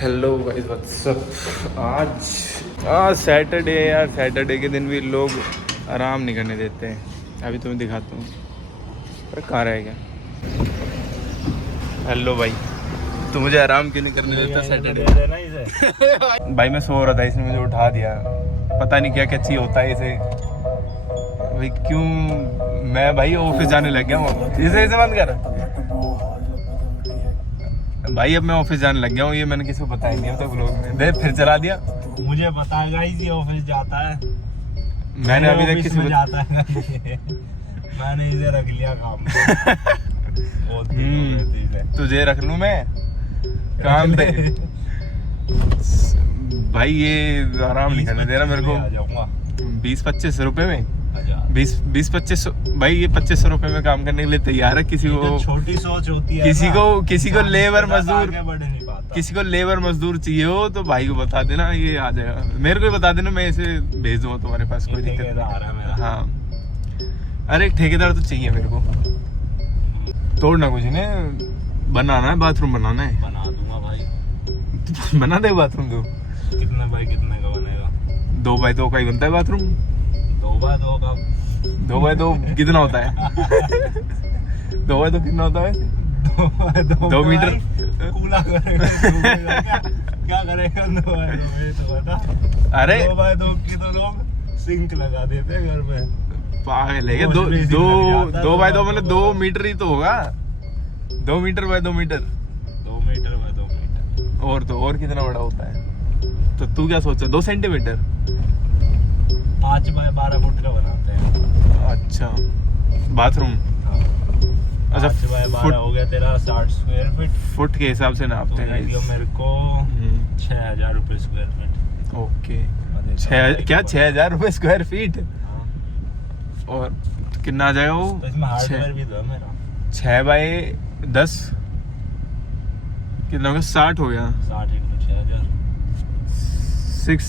Hello guys what's up. आज Saturday है यार। सैटरडे के दिन भी लोग आराम नहीं करने देते हैं। अभी तुम्हें दिखाता हूँ। अरे कहाँ रह गया? हेलो भाई, तू मुझे आराम क्यों नहीं करने देता सैटरडे? भाई मैं सो रहा था, इसने मुझे उठा दिया। पता नहीं क्या क्या चीज होता है इसे भाई। क्यों मैं भाई ऑफिस जाने लग गया हूँ। इसे बंद कर भाई। अब मैं ऑफिस जाने लग गया हूँ। ये मैंने किसी को बताया नहीं अब तक व्लॉग में। देख फिर चला दिया। मुझे बताएगा ही ऑफिस जाता है। मैंने अभी तक किसी को जाता है। मैंने इसे रख लिया काम तुझे रख लूं मैं काम पे? भाई ये आराम नहीं करने दे रहा मेरे को। 20-25 रुपए में 20-25 भाई ये 2500 रुपए में काम करने के लिए तैयार है। किसी को छोटी सोच होती है। किसी को लेबर मजदूर किसी को लेबर मजदूर चाहिए हो तो भाई को बता देना, ये आ जाएगा। मेरे को बता देना, मैं इसे भेज दूंगा तुम्हारे पास। कोई दिक्कत नहीं। हाँ अरे ठेकेदार तो चाहिए मेरे को। तोड़ना कुछ नहीं, बनाना है। बाथरूम बनाना है। बना दूंगा भाई। बना दे बाथरूम तो। कितने बाई कितने का बनेगा? 2x2 का ही बनता है बाथरूम। 2x2 का 2x2 कितना होता है? 2x2 कितना होता है? 2 मीटर। कूला करेगा क्या करेगा? 2x2 तो बता। अरे 2x2 की तो लोग सिंक लगा देते हैं घर में। पागल है क्या? 2x2 मतलब 2 मीटर ही तो होगा। 2 metre by 2 metre. 2 metre by 2 metre. और कितना बड़ा होता है? तो तू क्या सोचा? 2 सेंटीमीटर। 5 बाय 12 फुट का बनाते हैं। अच्छा बाथरूम। अच्छा 5 बाय 12 हो गया तेरा 60 स्क्वायर फीट। फुट के हिसाब से नापते हैं तो मेरे को 6000 रुपए स्क्वायर फीट। ओके। 6000 रुपए स्क्वायर फीट। और कितना आ जाएगा वो? तो इसमें हार्डवेयर भी तो है मेरा। 6 बाय 10 कितना हो गया? 60 हो गया। 60 × 6000 6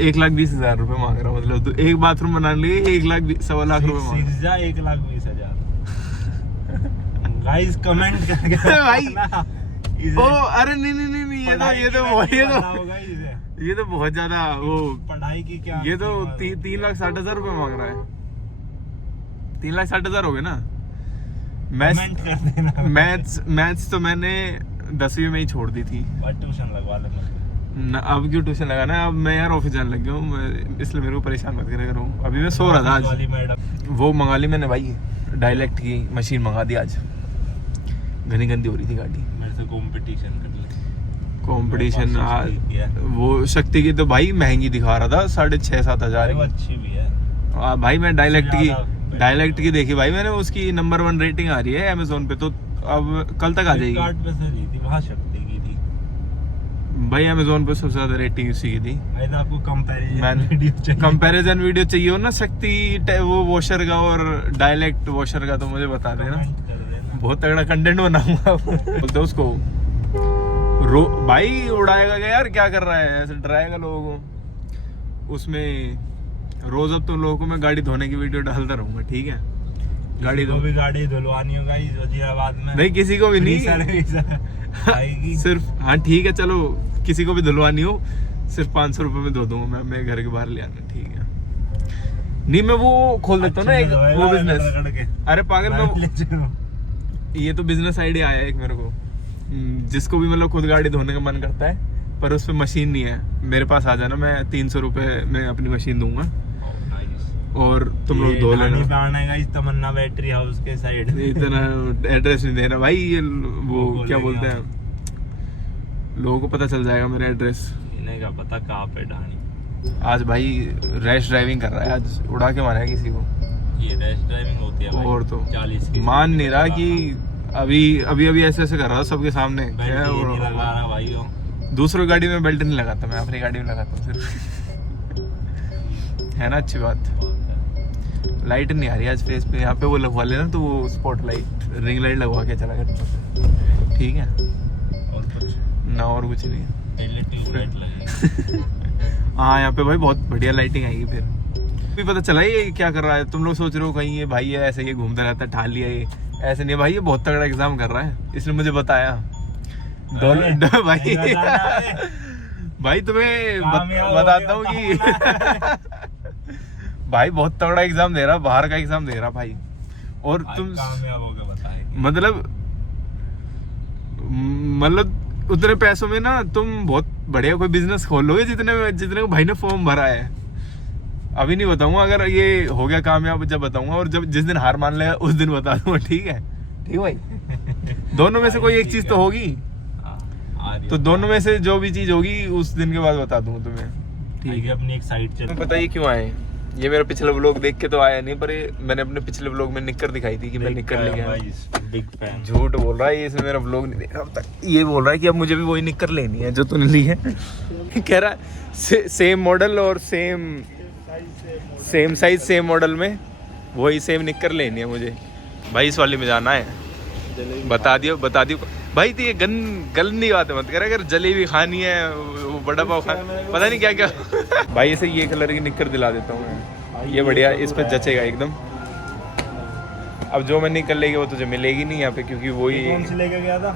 1,20,000 रुपए मांग रहा। मतलब तो एक बाथरूम बनाने लिए 1,20,000 रुपए मांग रहा। 1,20,000। गाइस कमेंट करके भाई ओ अरे नहीं ये तो बहुत ज्यादा वो पढ़ाई की क्या। ये तो 3,60,000 रुपए मांग रहा है। 3,60,000 हो गए ना। मैथ्स तो मैंने 10वीं में ही छोड़ दी थी। ट्यूशन लगवा ले ना। अब क्यों ट्यूशन लगाना है? अब मैं यार ऑफिस जाने लग गया हूँ, इसलिए मेरे को परेशान मत करे करो। अभी मैं सो रहा था। आज वो मंगा ली मैंने भाई, डायलेक्ट की मशीन मंगा दी आज। घनी गंदी हो रही थी गाड़ी। मेरे से कंपटीशन कर ले। कंपटीशन वो शक्ति की तो भाई महंगी दिखा रहा था, 6,500-7 हजार। अच्छी भी है भाई मैं डायलेक्ट की देखी भाई मैंने। उसकी नंबर 1 रेटिंग आ रही है अमेजोन पे। तो अब कल तक आ जाएगी। पे से ली थी, वहाँ शक्ति की थी भाई। अमेजोन पे सबसे ज्यादा रेटिंग उसी की थी। आपको कंपैरिजन वीडियो चाहिए हो ना शक्ति वो वॉशर का और डायलेक्ट वॉशर का, तो मुझे बता देना। बहुत तगड़ा कंटेंट बनाऊंगा। बोलते उसको भाई उड़ाएगा क्या यार? क्या कर रहा है? ऐसे डराएगा लोगों को। उसमें रोज अब तो लोगों को मैं गाड़ी धोने की वीडियो डालता रहूंगा। ठीक है, गाड़ी धुलवानी होगा वजीराबाद में। नहीं किसी को भी नहीं सिर्फ हाँ ठीक है चलो, किसी को भी धुलवानी हो सिर्फ 500 रुपए में धो दूंगा मैं घर के बाहर ले आना। ठीक है नहीं मैं वो खोल देता हूँ ना एक वो बिजनेस। अरे पागल मैं ये तो बिजनेस आइडिया आया एक मेरे को। जिसको भी मतलब खुद गाड़ी धोने का मन करता है पर उस पर मशीन नहीं है, मेरे पास आ जाना। मैं 300 रुपए में अपनी मशीन दूंगा और तुम लोग धो लेना। इस तमन्ना बैटरी हाउस के साइड। इतना एड्रेस नहीं देना भाई। ये वो क्या बोलते हैं, लोगों को पता चल जाएगा मेरा एड्रेस। इन्हें का पता कहाँ पे डाली। आज भाई रैश ड्राइविंग कर रहा है। आज उड़ा के मारा है किसी को। ये रैश ड्राइविंग होती है भाई। और तो 40 की मान नहीं रहा कि अभी ऐसे कर रहा था सबके सामने। दूसरों की गाड़ी में बेल्ट नहीं लगाता, मैं अपनी गाड़ी में लगाता हूँ सिर्फ। है ना अच्छी बात। लाइट नहीं आ रही आज फेस पे। यहाँ पे वो लगवा लेना तो वो स्पॉट लाइट रिंग लाइट लगवा के चला कर। ठीक है और कुछ ना, और कुछ नहीं। पहले ट्यूबलाइट लगेगी। हाँ यहाँ पे भाई बहुत बढ़िया लाइटिंग आएगी। फिर भी पता चला ये क्या कर रहा है। तुम लोग सोच रहे हो कहीं ये भाई है ऐसे ये घूमता रहता है, ठाल लिया ये। ऐसे नहीं भाई, ये बहुत तगड़ा एग्जाम कर रहा है। इसने मुझे बताया भाई भाई तुम्हें बताता हूँ कि भाई बहुत तगड़ा एग्जाम दे रहा, बाहर का एग्जाम दे रहा भाई। और तुम कामयाब हो गए बताएंगे। मतलब उतने पैसों में ना तुम बहुत बढ़िया कोई बिजनेस खोल लोगे जितने को भाई ने फॉर्म भरा है। अभी नहीं बताऊंगा, अगर ये हो गया कामयाब जब बताऊंगा, और जब जिस दिन हार मान लेगा उस दिन बता दूंगा। ठीक है भाई। दोनों में से कोई एक चीज तो होगी, तो दोनों में से जो भी चीज होगी उस दिन के बाद बता दूंगा तुम्हें। ठीक है, अपनी एक साइड चल। पता ये क्यों आए, ये मेरा पिछला व्लॉग देख के तो आया नहीं, पर मैंने अपने पिछले व्लॉग में निक्कर दिखाई थी कि मैं निक्कर लेके आया। Big fan. झूठ बोल रहा है, इसने मेरा व्लॉग नहीं देखा अब तक। ये बोल रहा है कि अब मुझे भी वही निक्कर लेनी है जो तूने ली है। कह रहा है सेम मॉडल और सेम साइज सेम मॉडल में वही सेम निक्कर लेनी है मुझे। भाई इस वाली में जाना है, बता दियो भाई। तो ये गंदी बात है मत कर, अगर जलेबी खानी है, वो बड़ा पाव खाना, पता नहीं क्या क्या। भाई इसे ये कलर की निक्कर दिला देता हूँ मैं, ये बढ़िया, इस पर जचेगा एकदम। अब जो मैं निकल लेगी वो तुझे मिलेगी नहीं यहाँ पे, क्योंकि वो ही कौन सी लेके गया था?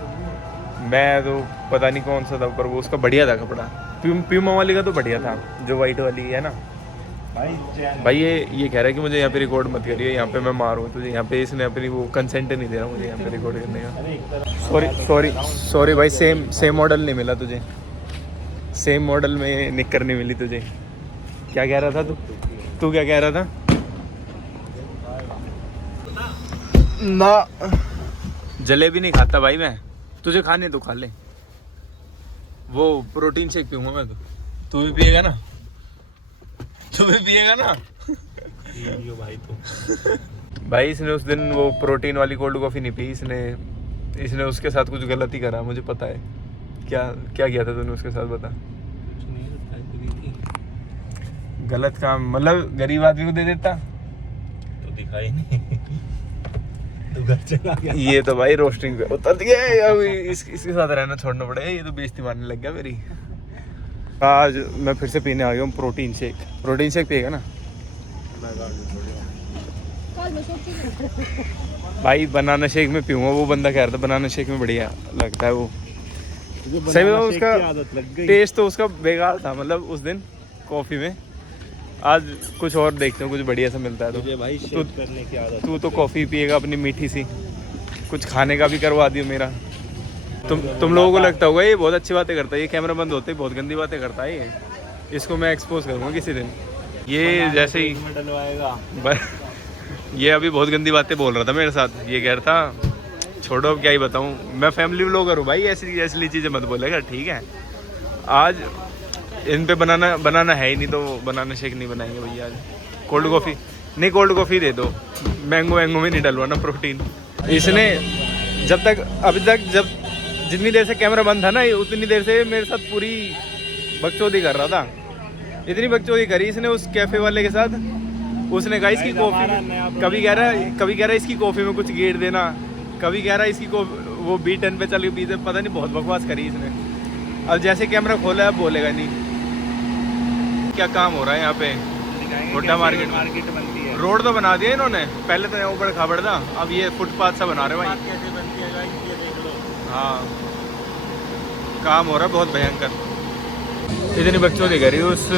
मैं तो पता नहीं कौन सा था, पर वो उसका बढ़िया था कपड़ा। प्यूमा वाली का तो बढ़िया था, जो वाइट वाली है ना। भाई ये कह रहा है कि मुझे यहाँ पे रिकॉर्ड मत करिए, यहाँ पे मैं मारूँ तुझे। यहाँ पे इसने अपनी वो कंसेंट नहीं दे रहा मुझे यहाँ पे रिकॉर्ड करने का। सॉरी भाई, सेम मॉडल नहीं मिला तुझे, सेम मॉडल में निक्कर नहीं मिली तुझे। क्या कह रहा था तू क्या कह रहा था? ना जलेबी नहीं खाता भाई मैं, तुझे खाने तो खा ले। वो प्रोटीन शेक पीऊंगा मैं, तो तू भी पिएगा ना? तू भी पिएगा ना? भाई तो भाई इसने उस दिन वो प्रोटीन वाली कोल्ड कॉफी नहीं पी, इसने उसके साथ कुछ गलत ही करा, मुझे पता है। क्या किया था तूने उसके साथ, बता। गलत काम, मतलब गरीब आदमी को दे देता तो दिखाई नहीं। तो घर चला गया। ये तो भाई रोस्टिंग पे उतर दिया। इसके साथ रहना छोड़ना पड़ेगा, ये तो बेइज्जती मारने लग गया मेरी। आज मैं फिर से पीने आ गया हूँ प्रोटीन शेक पिएगा ना भाई? बनाना शेक में पीऊंगा, वो बंदा कह रहा था बनाना शेक में बढ़िया लगता है वो। सही बताऊं, उसका टेस्ट तो उसका बेकार था, मतलब उस दिन कॉफी में। आज कुछ और देखते हैं, कुछ बढ़िया सा मिलता है तो। भाई शेक करने की आदत। तू तो कॉफी पिएगा अपनी मीठी सी, कुछ खाने का भी करवा दियो मेरा। तुम लोगों को लगता होगा ये बहुत अच्छी बातें करता है, ये कैमरा बंद होते ही बहुत गंदी बातें करता है ये। इसको मैं एक्सपोज करूँगा किसी दिन। ये जैसे ही डलवाएगा, ये अभी बहुत गंदी बातें बोल रहा था मेरे साथ। ये कह रहा था छोड़ो, अब क्या ही बताऊँ, मैं फैमिली व्लॉगर हूँ भाई, ऐसी चीज़ें मत बोलेगा, ठीक है? आज इन पे बनाना है ही नहीं, तो बनाना शेक नहीं बनाएंगे भैया आज। कोल्ड कॉफ़ी नहीं, कोल्ड कॉफ़ी दे दो, मैंगो में नहीं डलवाना प्रोटीन। इसने अभी तक जब जितनी देर से कैमरा बंद था ना, उतनी देर से मेरे साथ पूरी बकचोदी कर रहा था। इतनी बकचोदी करी इसने उस कैफ़े वाले के साथ। उसने कहा इसकी कॉफ़ी, कभी कह रहा है इसकी कॉफ़ी में कुछ गेड़ देना, कभी कह रहा है इसकी वो B10 पे चल के पीते, पता नहीं बहुत बकवास करी इसने। अब जैसे कैमरा खोला है अब बोलेगा नहीं। क्या काम हो रहा है यहाँ पे? हुड्डा मार्केट बनती है। रोड तो बना दिया इन्होंने, पहले तो ऊबड़ खाबड़ था, अब ये फुटपाथ सा बना रहे भाई। कैसे बनती है गाइस, ये देख लो। हाँ, काम हो रहा है बहुत भयंकर। इतनी बकचोदी करी उस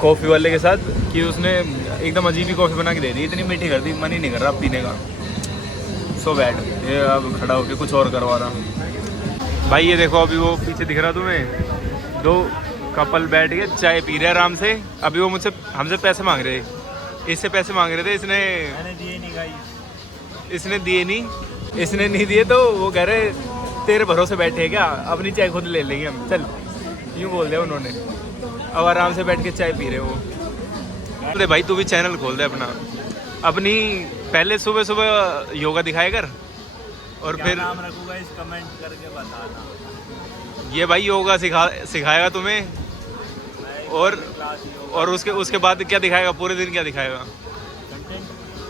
कॉफ़ी वाले के साथ कि उसने एकदम अजीब ही कॉफ़ी बना के दे दी, इतनी मीठी कर दी, मन ही नहीं कर रहा पीने का। So bad. ये अब खड़ा होके कुछ और करवा रहा भाई। ये देखो अभी वो पीछे दिख रहा तुम्हें, 2 कपल बैठ के चाय पी रहे आराम से। अभी वो हमसे पैसे मांग रहे थे, इससे पैसे मांग रहे थे, मैंने दिए नहीं गाइस। इसने नहीं दिए, तो वो कह रहे तेरे भरोसे बैठे क्या, अपनी चाय खुद ले लेंगे हम, चल, यूँ बोल दिया उन्होंने। अब आराम से बैठ के चाय पी रहे वो। अरे भाई तू भी चैनल खोल दे अपनी पहले सुबह योगा दिखाया कर, और क्या फिर नाम रखूंगा इस कमेंट करके बताना। ये भाई योगा सिखाएगा तुम्हें, और उसके बाद क्या दिखाएगा, पूरे दिन क्या दिखाएगा?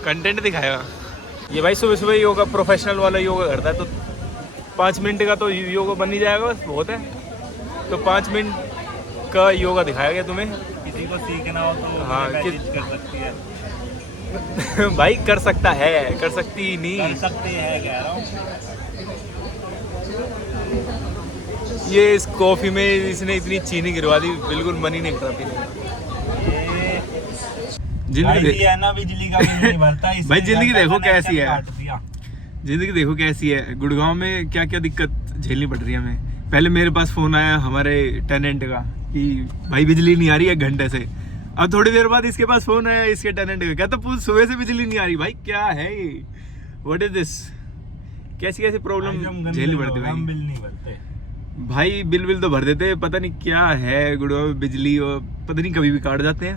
कंटेंट दिखाएगा। ये भाई सुबह योगा प्रोफेशनल वाला योगा करता है, तो 5 मिनट का तो योगा बन ही जाएगा, बस बहुत है। तो 5 मिनट का योगा दिखाएगा तुम्हें। किसी को सीखना हो तो हाँ, कर सकती है। भाई कर सकता है, कर सकती नहीं, कर सकती है कह रहा हूँ। ये इस कॉफी में इसने इतनी चीनी गिरवा दी, बिल्कुल मन ही नहीं कर रहा पीने का। जिंदगी है ना, बिजली का बिल नहीं भरता इसलिए भाई जिंदगी देखो कैसी है, काट दिया। जिंदगी देखो कैसी है। गुड़गांव में क्या क्या दिक्कत झेलनी पड़ रही है हमें। पहले मेरे पास फोन आया हमारे टेनेंट का कि भाई बिजली नहीं आ रही है 1 घंटे से। अब थोड़ी देर बाद इसके पास फोन आया इसके टेनेंट का, कहता तो सुबह से बिजली नहीं आ रही। भाई क्या है ये, व्हाट इज दिस? कैसी कैसी प्रॉब्लम झेलनी पड़ती है हम बिल नहीं भरते भाई। बिल तो भर देते, पता नहीं क्या है गुड़गांव में बिजली, और पता नहीं कभी भी काट जाते हैं।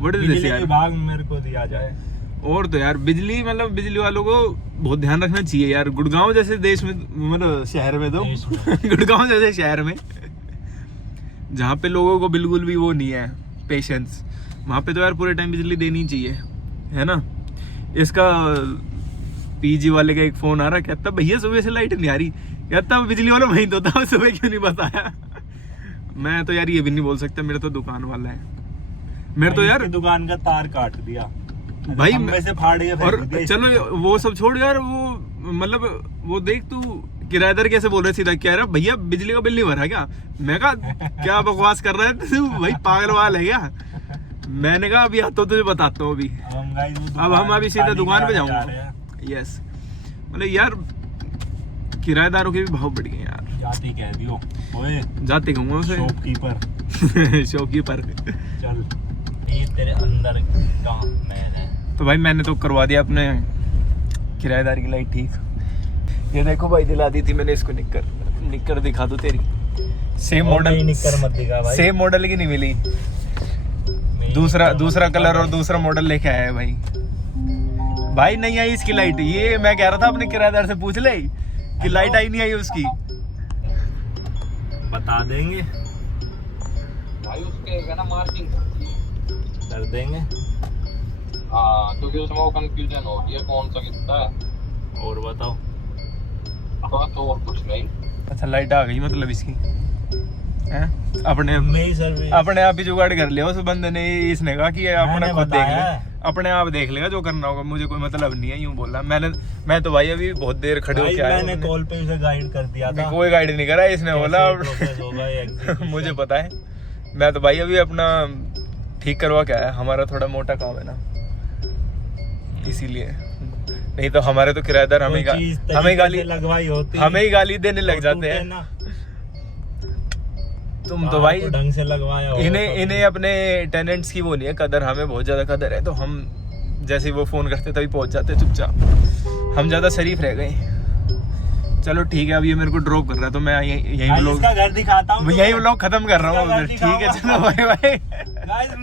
व्हाट इज दिस यार? विभाग मेरे को दिया जाए। और तो यार बिजली, मतलब बिजली वालों को बहुत ध्यान रखना चाहिए यार। गुड़गांव जैसे देश में, मतलब शहर में तो गुड़गांव जैसे शहर में जहाँ पे लोगों को बिल्कुल भी वो नहीं है पेशेंस, वहाँ पे तो यार पूरे टाइम बिजली देनी चाहिए, है ना। इसका पीजी वाले का एक फोन आ रहा, कहता भैया सुबह से लाइट नहीं आ रही। कहता बिजली वाला वहीं तो था, सुबह क्यों नहीं बताया? मैं तो यार ये भी नहीं बोल सकता, मेरा तो दुकान वाला है, मेरे तो यार दुकान का तार काट दिया भाई से फाड़ के और चलो वो सब छोड़ यार, वो मतलब वो देख तू किराएदार कैसे बोल रहे सीधा, कह रहा भैया बिजली का बिल नहीं भरा क्या? मैं कहा क्या बकवास कर रहा है तू, भाई पागल वाल है क्या? मैंने कहा अभी आता हूँ तुझे बताता हूँ अभी। अब हम अभी सीधा दुकान पे जाऊंगा। यस, मतलब यार किराएदारों के भी भाव बढ़ गए यार। जाति कह दियो, ओए जाते कहूंगा उसे, शॉपकीपर शॉपकीपर। चल ये तेरे अंदर का मैन है। तो भाई मैंने तो करवा दिया अपने किराएदार की लाइट ठीक। ये देखो भाई दिला दी थी मैंने इसको निक्कर दिखा दो तेरी। सेम मॉडल, निक्कर मत दिखा भाई, सेम मॉडल की नहीं मिली, दूसरा कलर और दूसरा मॉडल लेके आया है भाई। भाई नहीं आई इसकी लाइट, ये मैं कह रहा था अपने किराएदार से पूछ ले कि लाइट आई नहीं आई उसकी। बता देंगे भाई, उसके है ना मार्किंग कर देंगे। हाँ, क्योंकि उसमें वो कंफ्यूजन हो गया कौन सा कितना है। और बताओ। हाँ तो और कुछ नहीं। अच्छा लाइट आ गई मतलब इसकी हैं? अपने सर्विस अपने आप ही जुगाड़ कर लिया उस बंदे ने। इसने कहा कि अपना खुद देख ले, अपने आप देख लेगा जो करना होगा, मुझे कोई मतलब नहीं है, यूं बोला। मैं तो भाई अभी बहुत देर खड़े होके आया, मैंने कॉल पे उसे गाइड कर दिया था। कोई गाइड नहीं करा, इसने बोला मुझे पता है। मैं तो भाई अभी अपना ठीक करवा के आया, हमारा थोड़ा मोटा काम है ना इसीलिए। नहीं तो हमारे तो किराएदार हमें गाली लगवाई होती, हमें ही गाली देने लग जाते हैं। तुम तो भाई ढंग से लगवाया, इन्हें अपने टेनेंट्स की वो नहीं है कदर, हमें बहुत ज्यादा कदर है। तो हम जैसे वो फोन करते तभी पहुंच जाते चुपचाप, हम ज्यादा शरीफ रह गए। चलो ठीक है, अब ये मेरे को ड्रॉप कर रहा है तो मैं यही व्लॉग घर दिखाता हूँ, यही व्लॉग खत्म कर रहा हूँ। ठीक है चलो बाय बाय।